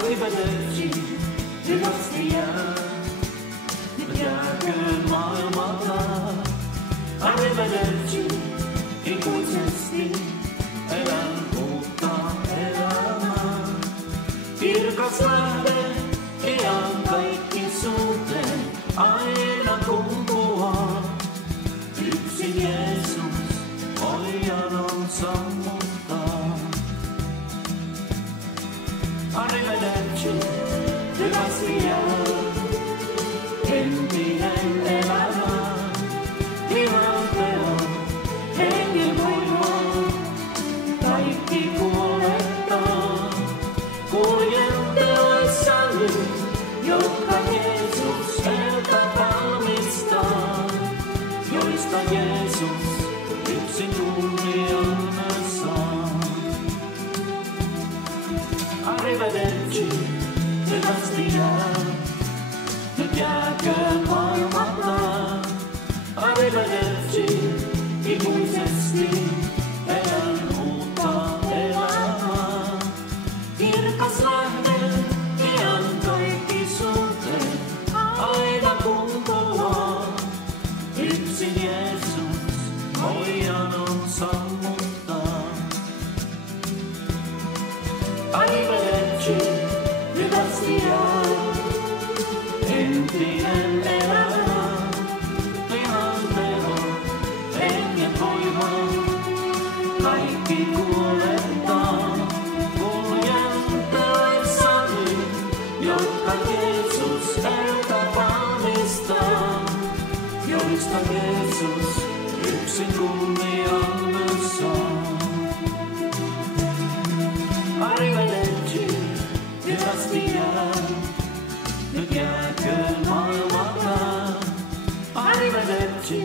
Arrivederci, dynastia, nyt jääköön maailmalta. Arrivederci, ikuisesti elän uutta elämää. Kirkas lähde, iankaikkisuuteen aina kumpuaa. Yksin Jeesus oijanon sammuttaa. Arrivederci, dynastia, entinen elämä. Ihanteon, hengen voimaa, kaikki kuolettaa. Kuljen teoissani, jotka Jeesus eltä valmistaa. Joista Jeesus yksin kunniana saa. Arrivederci, dynastia, nyt jääköön maailmalta. Arrivederci, ikuisesti elän uutta elämää. Kirkas lähde, iankaikkisuuteen aina kumpuaa. Yksin Jeesus oijanon sammuttaa. Arrivederci, dynastia, entinen elämä. Kaikki kuolettaa, kuljen teoissani, jotka Jeesus eltä valmistaa. Joista Jeesus yksin kunniana saa. Arrivederci, dynastia, nyt jääköön maailmalta. Arrivederci,